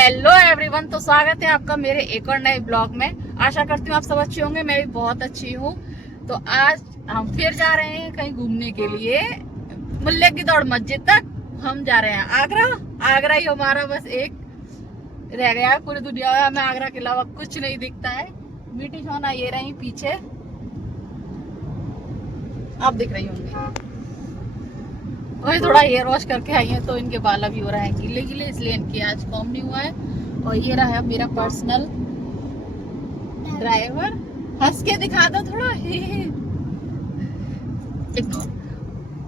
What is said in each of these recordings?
Hello everyone, तो स्वागत है आपका मेरे एक और नए ब्लॉग में। आशा करती हूँ आप सब अच्छे होंगे, मैं भी बहुत अच्छी हूँ। तो आज हम फिर जा रहे हैं कहीं घूमने के लिए। मुल्ले की दौड़ मस्जिद तक हम जा रहे हैं। आगरा आगरा ही हमारा बस एक रह गया है पूरी दुनिया में। हमें आगरा के अलावा कुछ नहीं दिखता है। मीठी सोना ये रही पीछे, आप दिख रही होंगी। वही थोड़ा हेयर वॉश करके आई है तो इनके बाल अभी हो रहे हैं गीले गीले, इसलिए इनके आज कॉम नहीं हुआ है। और ये रहा है मेरा पर्सनल ड्राइवर। हंस के दिखा दो थोड़ा,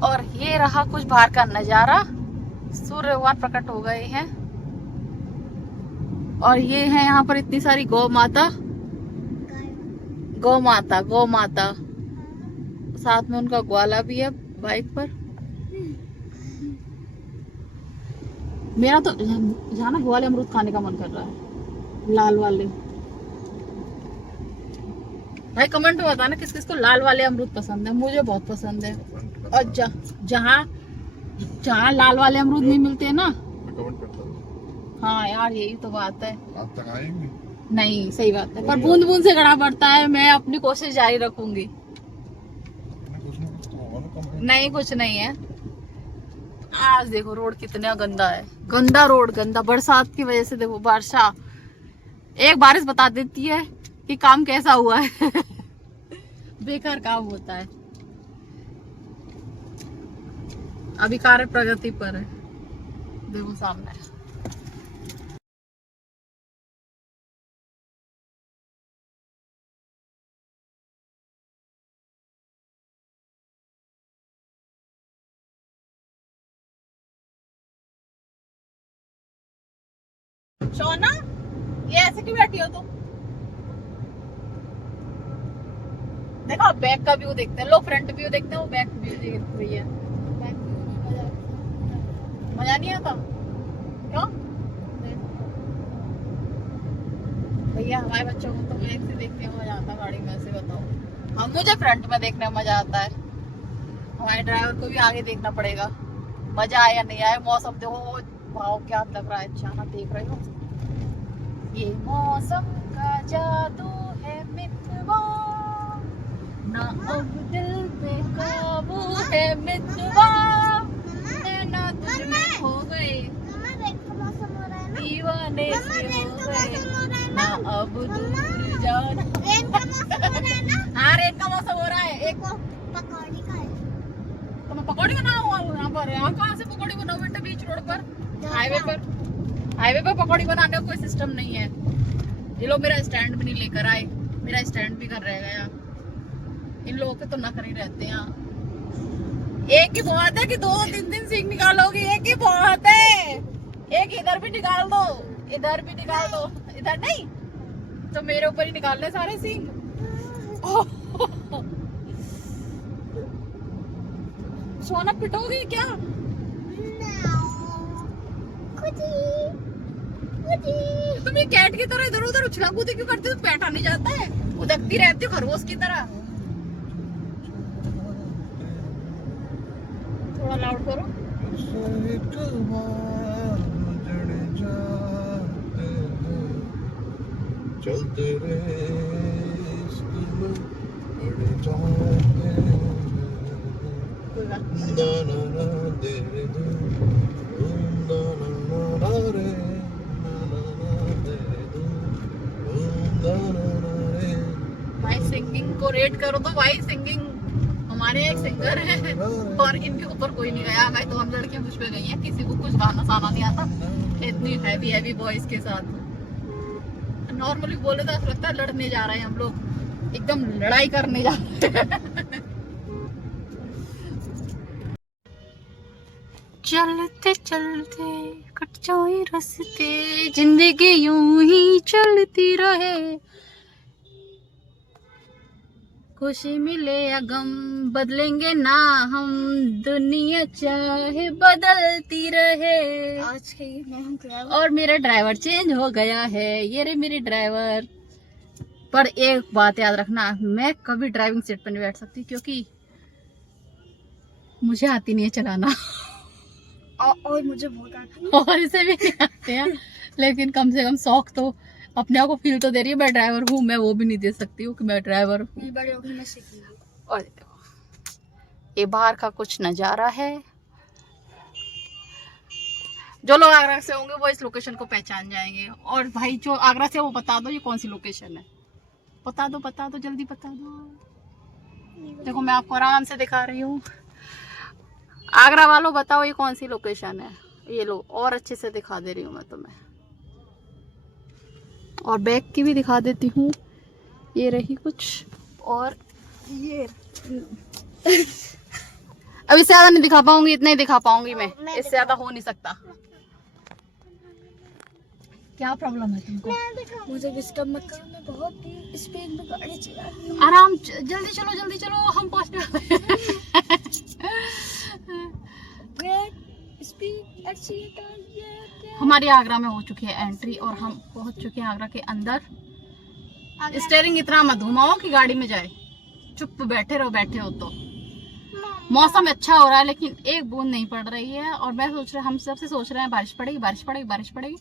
और ये रहा कुछ बाहर का नजारा। सूर्य भगवान प्रकट हो गए हैं और ये है यहाँ पर इतनी सारी गौ माता, गौ माता, गौ माता। साथ में उनका ग्वाला भी है बाइक पर। मेरा तो जाना ग्वाले अमरूद खाने का मन कर रहा है, लाल वाले। भाई कमेंट में बताना किस किस को लाल वाले अमरूद पसंद है। मुझे बहुत पसंद है। और जहाँ जहाँ लाल वाले अमरूद नहीं मिलते हैं ना। हाँ यार, यही तो बात है। आप तक आएंगे? नहीं, सही बात है, पर बूंद बूंद से गड़ा पड़ता है। मैं अपनी कोशिश जारी रखूंगी। नहीं, कुछ नहीं है। आज देखो रोड कितना गंदा है, गंदा रोड, गंदा। बरसात की वजह से देखो, वर्षा एक बारिश बता देती है कि काम कैसा हुआ है। बेकार काम होता है। अभी कार्य प्रगति पर है, देखो सामने। सोना, ये ऐसे क्यों बैठी हो तुम? देखो बैक का व्यू देखते हैं, लो फ्रंट व्यू देखते हैं, वो बैक व्यू देख रही है। मजा नहीं आता क्यों? भैया हमारे बच्चों को तो बैक से देखने में मजा आता है, गाड़ी में से बताओ। हम मुझे फ्रंट में देखने में मजा आता है। हमारे ड्राइवर को भी आगे देखना पड़ेगा। मजा आया या नहीं आया। मौसम देखो, वाओ क्या लग रहा है। अच्छा, देख रहे हो, ये मौसम का जादू है मितवा, ना अब दिल पे काबू है मितवा, नैना तुझ में खो गए, दीवाने से हो गए, ना अब दूर जाना। हाँ, रेत का मौसम हो रहा है। एक पकौड़ी का है, तो मैं पकौड़ी बनाऊँ यहाँ पर। यहाँ कहाँ से पकौड़ी बनाऊँ बेटा? बीच रोड पर, हाईवे पर। हाईवे पे पकौड़ी बनाने का कोई सिस्टम नहीं है। ये लोग मेरा स्टैंड भी नहीं लेकर आए। मेरा स्टैंड भी कर रह गया। इन लोगों के तो नखरे ही रहते हैं। एक ही बहुत है कि 2-3 सींग निकालोगी? एक ही बहुत है। एक इधर भी निकाल दो, इधर भी निकाल दो। इधर नहीं तो मेरे ऊपर ही निकाल ले सारे सींग। सोना पिटोगी क्या? तुम ये कैट की तरह इधर उधर उछला कूदी क्यों करती हो? बैठा नहीं जाता है, उदकती रहती हो खरगोश की तरह। थोड़ा लाउड करो। चलते भाई सिंगिंग को रेट करो तो भाई सिंगिंग हमारे एक सिंगर है और इनके ऊपर कोई नहीं गया। भाई तो हम लड़कियां कुछ पे गई हैं, किसी को कुछ गाना साना नहीं आता। इतनी हैवी हैवी वॉइस के साथ नॉर्मली बोले तो ऐसा लगता है लड़ने जा रहे हैं हम लोग, एकदम लड़ाई करने जा रहे हैं। चलते चलते कट जाए रास्ते, जिंदगी यूं ही चलती रहे, खुशी मिले या गम बदलेंगे ना हम, दुनिया चाहे बदलती रहे। आज के मैं और मेरा ड्राइवर चेंज हो गया है। ये रे मेरी ड्राइवर। पर एक बात याद रखना, मैं कभी ड्राइविंग सीट पर नहीं बैठ सकती क्योंकि मुझे आती नहीं है चलाना। और मुझे बहुत आती है, और इसे भी नहीं आते हैं। लेकिन कम से कम शौक तो अपने आप को फील तो दे रही है, मैं ड्राइवर हूँ, मैं वो भी नहीं दे सकती हूँ कि मैं ड्राइवर हूँ। बड़े होकर मैं सीखूंगी। और ये बाहर का कुछ नज़ारा है। जो लोग आगरा से होंगे वो इस लोकेशन को पहचान जाएंगे। और भाई जो आगरा से, वो बता दो ये कौन सी लोकेशन है, बता दो जल्दी बता दो। देखो मैं आपको आराम से दिखा रही हूँ। आगरा वालों बताओ ये कौन सी लोकेशन है। ये लो और अच्छे से दिखा दे रही हूँ मैं तुम्हें, और बैक की भी दिखा देती हूँ। ये रही कुछ, और ये अब इससे ज्यादा नहीं दिखा पाऊंगी, इतना ही दिखा पाऊंगी मैं, इससे ज्यादा हो नहीं सकता। क्या प्रॉब्लम है तुमको? मुझे डिस्टर्ब मत करो, मैं बहुत ही स्पीड में गाड़ी चला रही हूँ। आराम, जल्दी चलो हम पहुंचने वाले हैं। हमारी आगरा में हो चुकी है एंट्री और हम पहुंच चुके हैं आगरा के अंदर। स्टीयरिंग इतना मत घुमाओ कि गाड़ी में जाए, चुप बैठे रहो, बैठे हो तो। मौसम अच्छा हो रहा है लेकिन एक बूंद नहीं पड़ रही है, और मैं सोच रहा, हम सबसे सोच रहे हैं बारिश पड़ेगी बारिश पड़ेगी बारिश पड़ेगी।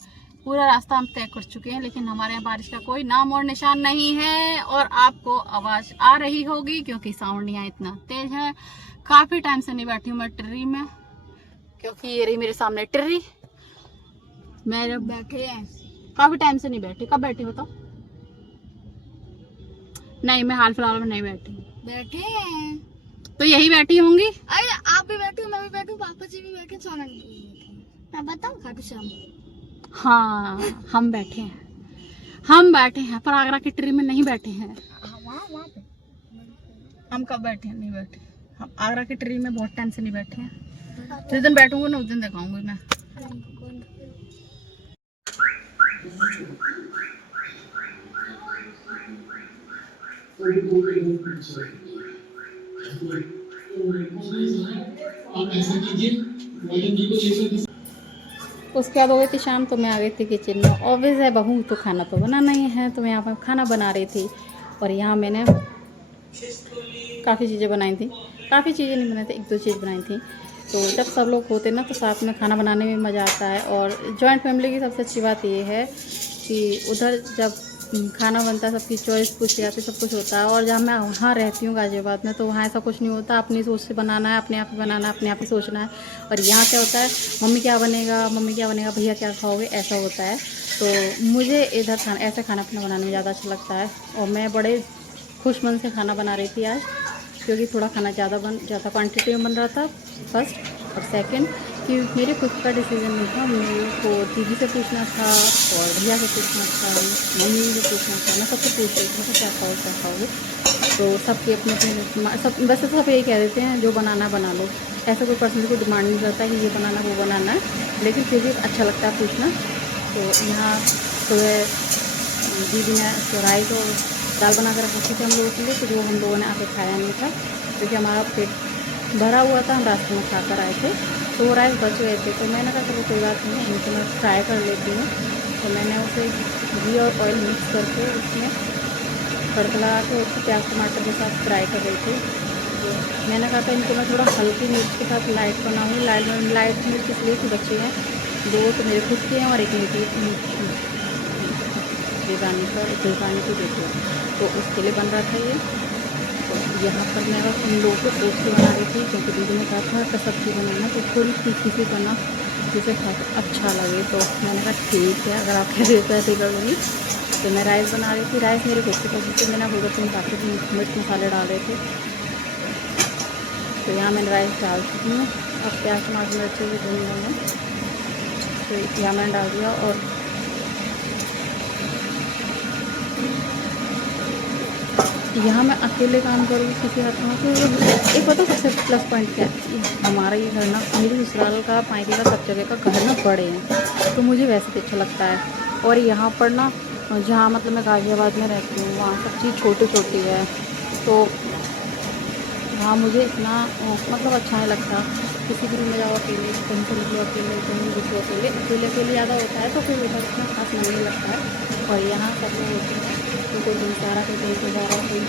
पूरा रास्ता हम तय कर चुके हैं लेकिन हमारे यहाँ बारिश का कोई नाम और निशान नहीं है। और आपको आवाज आ रही होगी क्योंकि साउंड यहाँ इतना तेज है। काफी टाइम से नहीं बैठी हूँ मैं टिर्री में, क्योंकि ये रही मेरे सामने टिर्री। मैं जब बैठे हैं काफी टाइम से नहीं बैठी। कब बैठी बताओ? नहीं, मैं हाल फिलहाल में नहीं बैठी। बैठे हैं तो यही बैठी होंगी। अरे आप भी बैठो, मैं भी बैठू, पापा जी भी बैठे, सोना भी बैठे। मैं बताऊँ खाटू श्याम? हाँ हम बैठे हैं पर आगरा की ट्री में नहीं बैठे हैं। वहाँ पे हम कब बैठे हैं? नहीं बैठे हम आगरा की ट्री में, बहुत टाइम से नहीं बैठे हैं। जिस दिन बैठूंगी ना उस दिन दिखाऊंगी मैं। उसके बाद हो गई थी शाम, तो मैं आ गई थी किचन में। ऑब्वियस है बहू तो खाना तो बनाना ही है, तो मैं यहाँ पर खाना बना रही थी। और यहाँ मैंने काफ़ी चीज़ें बनाई थी, काफ़ी चीज़ें नहीं बनाई थी, एक दो चीज़ बनाई थी। तो जब सब लोग होते ना तो साथ में खाना बनाने में मज़ा आता है। और जॉइंट फैमिली की सबसे अच्छी बात ये है कि उधर जब खाना बनता है सबकी चॉइस पूछी जाती है, सब कुछ होता है। और जहाँ मैं वहाँ रहती हूँ गाजियाबाद में, तो वहाँ ऐसा कुछ नहीं होता। अपनी सोच से बनाना है, अपने आप ही बनाना है, अपने आप ही सोचना है। और यहाँ क्या होता है, मम्मी क्या बनेगा भैया क्या खाओगे, ऐसा होता है। तो मुझे इधर ऐसे खाना पीना बनाने में ज़्यादा अच्छा लगता है। और मैं बड़े खुश मन से खाना बना रही थी आज, क्योंकि थोड़ा खाना ज़्यादा क्वान्टिटी में बन रहा था, फर्स्ट। और सेकंड कि मेरे खुद का डिसीजन नहीं था, मेरे को दीदी से पूछना था और भैया से पूछना था, मम्मी से पूछना था। मैं सबसे पूछ रही थी क्या खाओगे। तो सबके अपने सब वैसे तो सब यही कह देते हैं जो बनाना बना लो, ऐसा कोई पर्सनली कोई डिमांड नहीं करता कि ये बनाना वो बनाना है, लेकिन फिर भी अच्छा लगता है पूछना। तो यहाँ सुबह दीदी ने राइस और दाल बना कर रखी थी हम लोगों के लिए, तो जो हम लोगों ने आके खाया नहीं था क्योंकि हमारा पेट भरा हुआ था, हम रास्ते में खा कर आए थे। तो वो राइस बच गए थे, तो मैंने कहा चलो कोई बात नहीं, इनको मैं फ्राई कर लेती हूँ। तो मैंने उसे घी और ऑयल मिक्स करके उसमें तड़का लगा के उसको प्याज टमाटर के साथ फ्राई कर रही थी। तो मैंने कहा था इनको मैं थोड़ा हल्की मिर्च के साथ लाइट बनाऊँगी। लाइट मिर्च इसलिए कि बच्चे हैं दो, तो मेरे खुद के हैं और एक मेरी दीवानी की बेटी है, तो उसके लिए बन रहा था ये। तो यहाँ पर मैं बस उन लोगों को सोच के बना रही थी, क्योंकि दीदी ने कहा था कि सब्ज़ी बनाना तो थोड़ी तीखी सी बना जिसे अच्छा लगे। तो मैंने कहा ठीक है, अगर आप कह रहे हो तो ऐसे ही कर लूँगी। तो मैं राइस बना रही थी। राइस मेरे खुद से पसंद से, मैंने भगत में काफ़ी मिर्च मसाले डाले थे। तो यहाँ मैंने राइस डाल चुकी हूँ। अब प्याज टमाटर अच्छे से भून लेंगे, तो यहाँ मैंने डाल दिया। और यहाँ मैं अकेले काम करूँगी किसी हाथ में, तो एक पता सबसे प्लस पॉइंट क्या है, हमारा ये घर ना, मेरी ससुराल का मायके का सब जगह का घर ना बड़े हैं, तो मुझे वैसे भी अच्छा लगता है। और यहाँ पर ना जहाँ मतलब मैं गाजियाबाद में रहती हूँ वहाँ सब चीज़ छोटी छोटी है, तो वहाँ मुझे इतना मतलब अच्छा नहीं लगता। किसी भी रूम में जाओ अकेले, कहीं से निकलो अकेले, कहीं घुसो अकेले ज़्यादा होता है, तो फिर उधर इतना खास मन नहीं लगता है। और यहाँ सब लोग होते हैं, तो कोई कहीं जा रहा, कोई कहीं से जा रहा, कोई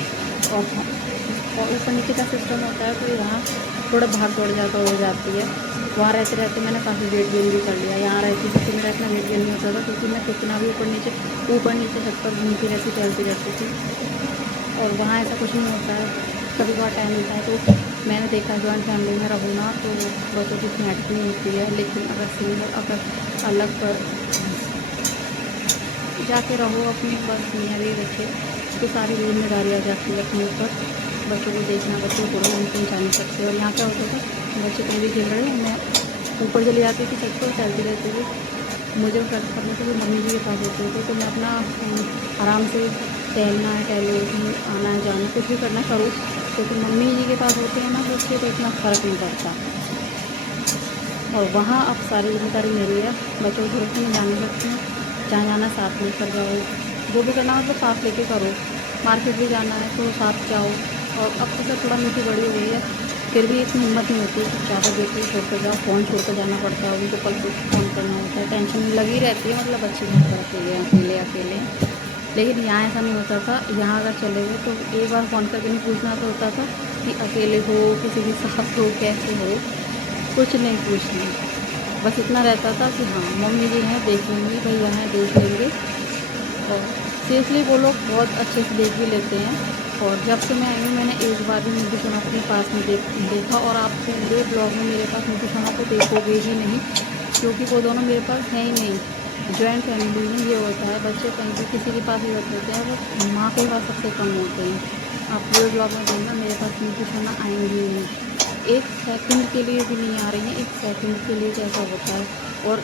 और ऊपर नीचे का सिस्टम होता है, तो यहाँ थोड़ा भाग दौड़ ज़्यादा हो जाती है। वहाँ रहते रहते मैंने काफ़ी वेट गेन भी कर लिया। यहाँ रहती थी तो मेरा इतना वेट गेन नहीं होता था, क्योंकि मैं कितना भी ऊपर नीचे छत पर घूमती रहती, टहलती रहती थी। और वहाँ ऐसा कुछ नहीं होता है, कभी बहुत टाइम मिलता है। तो मैंने देखा जॉइंट फैमिली में रहूँ ना तो बच्चों की इतनी हटती नहीं होती है, लेकिन अगर अलग पर जाके रहो अपनी बस मियाँ भी बच्चे, तो सारी जिम्मेदारी आ जाती है अपने ऊपर। बच्चों को देखना, बच्चों को पढ़ाना, कहीं जा नहीं सकते। और यहाँ क्या होता था, बच्चे कहीं भी खेल रहे हैं, मैं ऊपर चली जाती थी छत पर, टहलती रहती थी। मुझे करने से भी मम्मी जी के पास होते थे, तो मैं अपना आराम से टहलना है टहलो, आना है जाना, कुछ भी करना करूँ। क्योंकि मम्मी जी के पास होते हैं ना बच्चे, तो इतना फ़र्क नहीं पड़ता। और वहाँ अब सारी जिम्मेदारी मेरी है, बच्चों को छोड़ के मैं जा नहीं सकती हूँ। जहाँ जाना साथ लेकर जाओ, जो भी करना मतलब साथ लेके करो। मार्केट भी जाना है तो साथ जाओ। और अब तो थोड़ा मीठी बड़ी हो गई है, फिर भी इतनी हिम्मत नहीं होती कि ज़्यादा बेटी छोड़ कर जाओ, फ़ोन छोड़ कर जाना पड़ता है, उनको कल कुछ फ़ोन करना होता है, टेंशन लगी रहती है। मतलब बच्चे घर पर अकेले अकेले। लेकिन यहाँ ऐसा नहीं होता था। यहाँ अगर चले गए तो एक बार फ़ोन करके नहीं पूछना तो होता था कि अकेले हो, किसी के साथ हो, कैसे हो, कुछ नहीं पूछना। बस इतना रहता था कि हाँ मम्मी जी हैं, देख लेंगी, भैया हैं, देख लेंगे। और सीरियसली वो लोग बहुत अच्छे से देख भी लेते हैं। और जब से मैं आई हूँ मैंने एक बार भी नीतू सोना को अपने पास में देखा। और आप पूरे ब्लॉग में मेरे पास नीतू सोना को देखोगे ही नहीं, क्योंकि वो दोनों मेरे पास हैं ही नहीं। जॉइंट फैमिली में ये होता है, बच्चे कहीं भी किसी के पास ही होते हैं, वो माँ के पास सबसे कम होते हैं। आप पूरे ब्लॉग में देखना, मेरे पास नीतू सोना आएंगी ही नहीं, एक सेकंड के लिए भी नहीं आ रही हैं। एक सेकंड के लिए कैसा होता है। और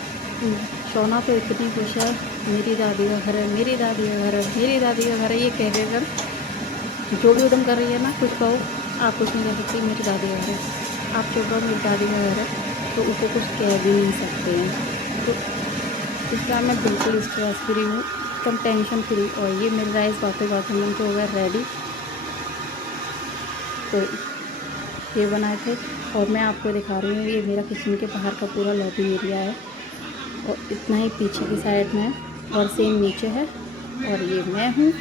सोना तो इतनी खुश है, मेरी दादी का घर है, मेरी दादी का घर है, मेरी दादी का घर है, ये कह देकर जो भी उदम कर रही है ना, कुछ कहो आप कुछ नहीं कह सकती, मेरी दादी का घर है। आप चुप रहो, मेरी दादी का घर है, तो उसको कुछ कह भी नहीं सकते हैं। तो इस टाइम मैं बिल्कुल स्ट्रेस फ्री हूँ, एकदम टेंशन फ्री। और ये मेरे राइस बातें बातें में तो हो गए रेडी। तो ये बनाए थे और मैं आपको दिखा रही हूँ, ये मेरा किचन के बाहर का पूरा लॉबी एरिया है। और इतना ही पीछे की साइड में और सेम नीचे है। और ये मैं हूँ।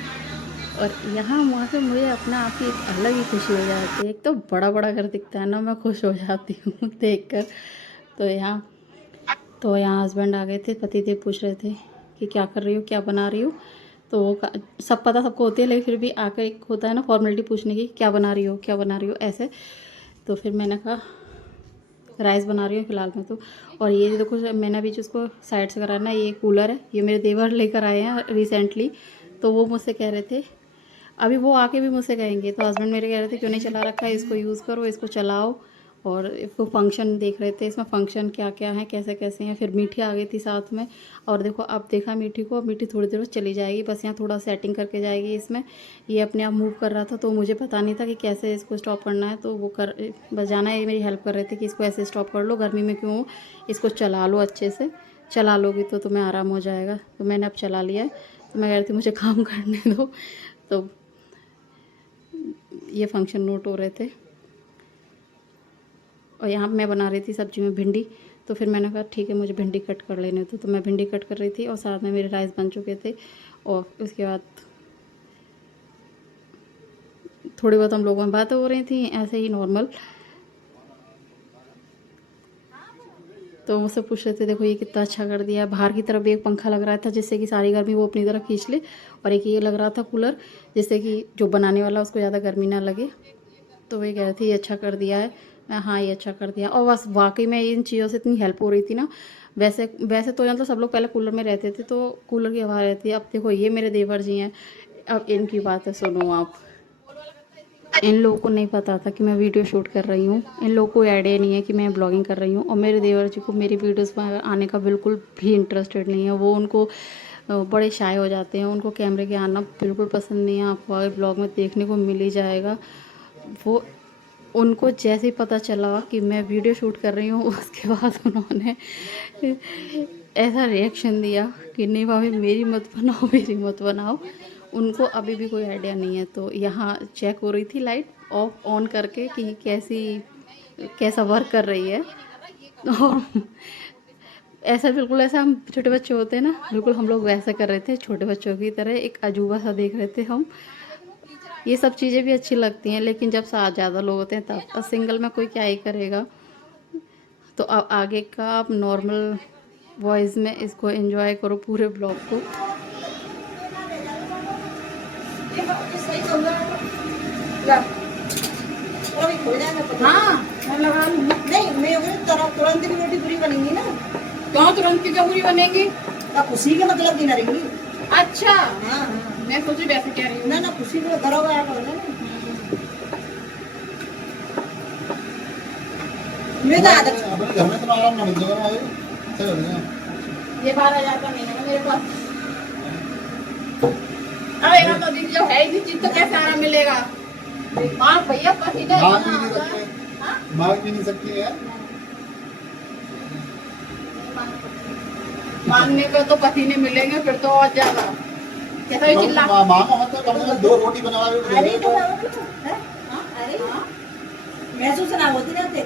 और यहाँ वहाँ से मुझे अपना आप ही एक अलग ही खुशी हो जाती है। एक तो बड़ा बड़ा घर दिखता है ना, मैं खुश हो जाती हूँ देखकर। तो यहाँ हस्बैंड आ गए थे, पतिदेव पूछ रहे थे कि क्या कर रही हो, क्या बना रही हो। तो वो सब पता सबको होती है, लेकिन फिर भी आकर एक होता है ना फॉर्मेलिटी पूछने की, क्या बना रही हो, क्या बना रही हो, ऐसे। तो फिर मैंने कहा राइस बना रही हूँ फ़िलहाल में तो। और ये देखो मैंने अभी जिसको साइड से कराना है, ये कूलर है, ये मेरे देवर लेकर आए हैं रिसेंटली। तो वो मुझसे कह रहे थे, अभी वो आके भी मुझसे कहेंगे। तो हस्बैंड मेरे कह रहे थे क्यों नहीं चला रखा है, इसको यूज़ करो, इसको चलाओ। और इसको फंक्शन देख रहे थे, इसमें फ़ंक्शन क्या क्या है, कैसे कैसे हैं। फिर मीठी आ गई थी साथ में। और देखो अब देखा मीठी को, मीठी थोड़ी देर में चली जाएगी, बस यहाँ थोड़ा सेटिंग करके जाएगी इसमें। ये अपने आप मूव कर रहा था, तो मुझे पता नहीं था कि कैसे इसको स्टॉप करना है। तो वो बस जाना है, मेरी हेल्प कर रहे थे कि इसको ऐसे स्टॉप कर लो, गर्मी में क्यों, इसको चला लो अच्छे से। चला लोगी तो तुम्हें आराम हो जाएगा। तो मैंने अब चला लिया है। तो मैं कह रही थी मुझे काम करने दो। तो ये फंक्शन नोट हो रहे थे। और यहाँ मैं बना रही थी सब्जी में भिंडी। तो फिर मैंने कहा ठीक है, मुझे भिंडी कट कर लेने तो मैं भिंडी कट कर रही थी। और साथ में मेरे राइस बन चुके थे। और उसके बाद थोड़ी बहुत हम लोगों में बातें हो रही थी, ऐसे ही नॉर्मल। तो मुझसे पूछ रहे थे देखो ये कितना अच्छा कर दिया है। बाहर की तरफ भी एक पंखा लग रहा था जिससे कि सारी गर्मी वो अपनी तरफ खींच ले। और एक ये लग रहा था कूलर, जिससे कि जो बनाने वाला उसको ज़्यादा गर्मी ना लगे। तो वही कह रहे थे ये अच्छा कर दिया है। मैं हाँ ये अच्छा कर दिया। और बस वाकई में इन चीज़ों से इतनी हेल्प हो रही थी ना। वैसे वैसे तो मतलब सब लोग पहले कूलर में रहते थे तो कूलर की हवा रहती है। अब देखो ये मेरे देवर जी हैं, अब इनकी बातें सुनो आप। इन लोगों को नहीं पता था कि मैं वीडियो शूट कर रही हूँ, इन लोगों को आइडिया नहीं है कि मैं ब्लॉगिंग कर रही हूँ। और मेरे देवर जी को मेरी वीडियोस में आने का बिल्कुल भी इंटरेस्टेड नहीं है। वो उनको बड़े शाय हो जाते हैं, उनको कैमरे के आना बिल्कुल पसंद नहीं है। आपको आगे ब्लॉग में देखने को मिल ही जाएगा। वो उनको जैसे ही पता चला कि मैं वीडियो शूट कर रही हूँ, उसके बाद उन्होंने ऐसा रिएक्शन दिया कि नहीं भाभी मेरी मत बनाओ, मेरी मत बनाओ। उनको अभी भी कोई आइडिया नहीं है। तो यहाँ चेक हो रही थी लाइट ऑफ ऑन करके कि कैसा वर्क कर रही है। और ऐसा बिल्कुल ऐसा हम छोटे बच्चे होते हैं ना, बिल्कुल हम लोग वैसा कर रहे थे, छोटे बच्चों की तरह एक अजूबा सा देख रहे थे हम। ये सब चीज़ें भी अच्छी लगती हैं, लेकिन जब साथ ज़्यादा लोग होते हैं तब। और सिंगल में कोई क्या ही करेगा। तो अब आगे का आप नॉर्मल वॉइस में इसको एंजॉय करो पूरे ब्लॉग को। हाँ मैं लगा लूँगी। नहीं मैं तुरंत की रोटी पूरी बनेंगी ना। क्यों तुरंत की क्यों पूरी बनेगी? अब उसी के मतलब की ना रहेंगी। अच्छा हाँ हाँ मैं सोची वैसे कह रही हूँ। ना ना खुशी को धरा हुआ है ना। मैं तो आदत अपने घर में तो आराम ना मिल जाएगा भाई। चलो ना ये 12,000 का महीने का मेरे पास। अरे ना तो दिन जो है ही चीज तो कैसे आराम मिलेगा? हाँ भैया पसीने मांग भी नहीं सकते, मांग भी नहीं सकती है। मांगने को तो पसीने मिलेंगे फिर तो और ज्यादा। कैसा भी चिल्ला। मांगो मत तो कम से कम 2 रोटी बनवा के अरे दे तो दो। अरे महसूस ना होती ना ते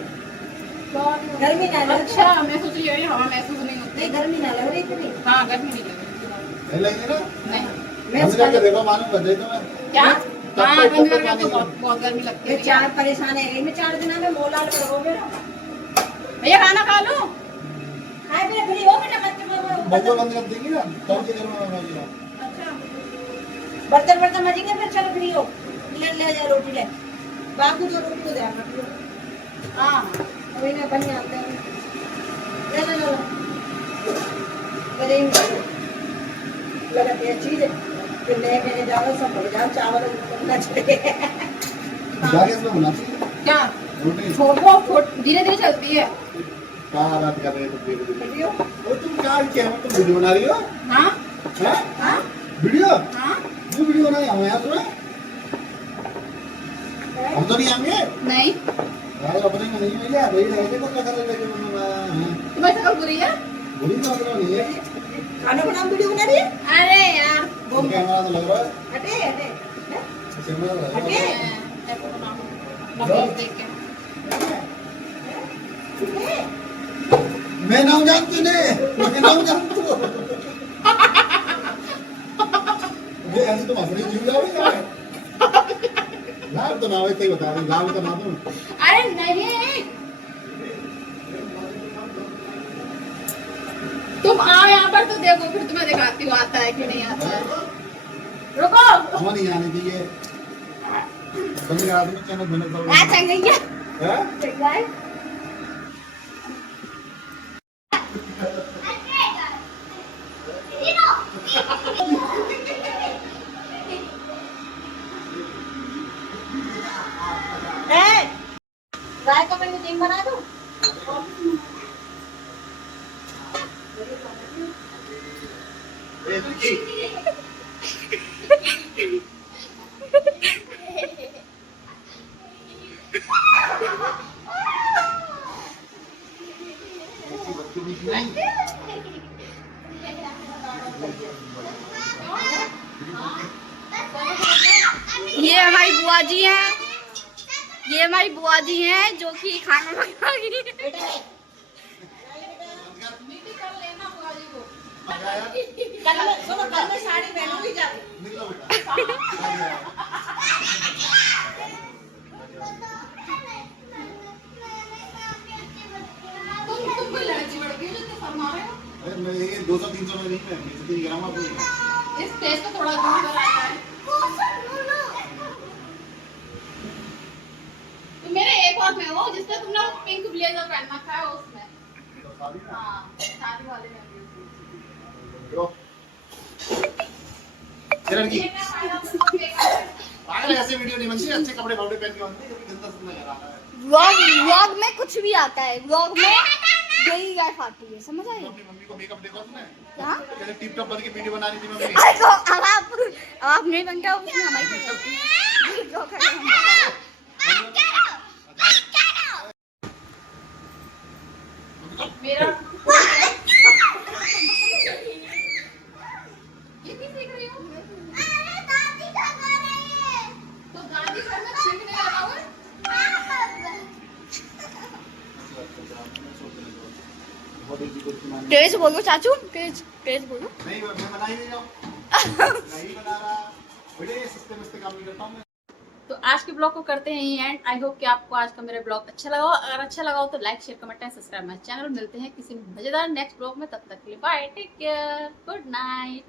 गर्मी ना लग। अच्छा मैं सोच रही हूँ हवा महसूस नहीं होती। नहीं गर्मी ना लग रही इतनी। हाँ गर्मी नहीं लगी। नहीं लगी ना? नहीं मैं हम जाके देखो मालूम कर दे तो मैं। क्या? तब हाँ तक बंद तब तक करके तो पानी बहुत बहुत गर्मी लगती मैं है। चार परेशान है। मैं 4 दिन में मोलाल पर हो मेरा। भैया खाना खा लो। हाय मेरे फ्री हो बेटा मत बच्चों बंद कर देंगी ना तब के घर में बना दिया। बर्तन बर्तन मजेंगे फिर चलो फ्री हो। ले जा रोटी ले। बाबू तो रोटी को ध्यान रखियो। हाँ अभी ना बन आते हैं। ले लो करेंगे लगती है चीज फिर नए मैंने जाओ सब भर जाओ चावल ना चले। जाके इसमें बनाती है क्या? रोटी। छोड़ो धीरे धीरे चलती है। कहाँ बात कर रहे हो तुम? वीडियो वो तुम क्या तुम वीडियो बना रही हो? हाँ हैं? हाँ वीडियो? हाँ वो वीडियो बनाए हम यहाँ सुना? हम तो नहीं आएंगे। नहीं यार अपने में नहीं भैया वही रहेंगे तो क्या कर लेके तुम्हारी शक्ल बुरी है। बुरी तो मतलब नहीं है। खाना बना वीडियो बना रही है। अरे यार वो कैमरा तो लग रहा है। हटे हटे कैमरा लग रहा हटे है। देख के मैं नाम जानती नहीं, मैं नाम जानती हूँ। ये ऐसे तो मसले जीव जाओगे। लाभ तो ना हो इतना ही बता रही, लाभ तो ना दूँ। अरे नहीं तुम आओ यहाँ पर तो देखो फिर तुम्हें दिखाती हूँ आता है कि नहीं आता है। रुको हमें नहीं आने चाहिए। बंद करा दूँ चैनल बंद कर। अच्छा गई है हैं? राय का मैं टीम बना दूं। ये हमारी बुआ जी हैं। ये हमारी बुआ जी हैं जो कि खाना बनाएंगी। सुनो कल मैं साड़ी पहनूंगी जाके। तुम कोई लड़की बड़की हो जो इतना शर्मा रहे हो? अरे मैं ये 200-300 में नहीं मैं बेइज्जती नहीं कराऊंगा कोई। इस टेस्ट को थोड़ा दूर कर आया है। तुम मेरे एक और में हो जिससे तुमने वो पिंक ब्लेजर पहन रखा है उसमें। हाँ शादी वाले में लड़की ये मैं पाया तो पागल ऐसे वीडियो नहीं बनती, अच्छे कपड़े वपड़े पहन के बनती है, कभी गंदा सुंदर लग रहा है। व्लॉग में कुछ भी आता है। व्लॉग में यही लाइफ आती है, समझ आई? अपनी मम्मी को मेकअप देखा तुमने? क्या? कैसे टिप टॉप बन के वीडियो बना रही थी मम्मी। अरे तो अब आप नहीं बनता उसने हमारी जो कर रहे हैं। मेरा ये भी सीख रही हूँ। तो दादी घर में छींकने लगा हुआ है। तेज बोलो चाचू, तेज तेज बोलो। नहीं मैं बना ही नहीं रहा हूँ। नहीं बना रहा। बड़े सस्ते मस्ते काम नहीं करता हूँ मैं। तो आज के ब्लॉग को करते हैं एंड आई होप कि आपको आज का मेरा ब्लॉग अच्छा लगा हो। अगर अच्छा लगा हो तो like share comment and subscribe my channel. मिलते हैं किसी मजेदार नेक्स्ट ब्लॉग में, तब तक के लिए bye, take care, good night.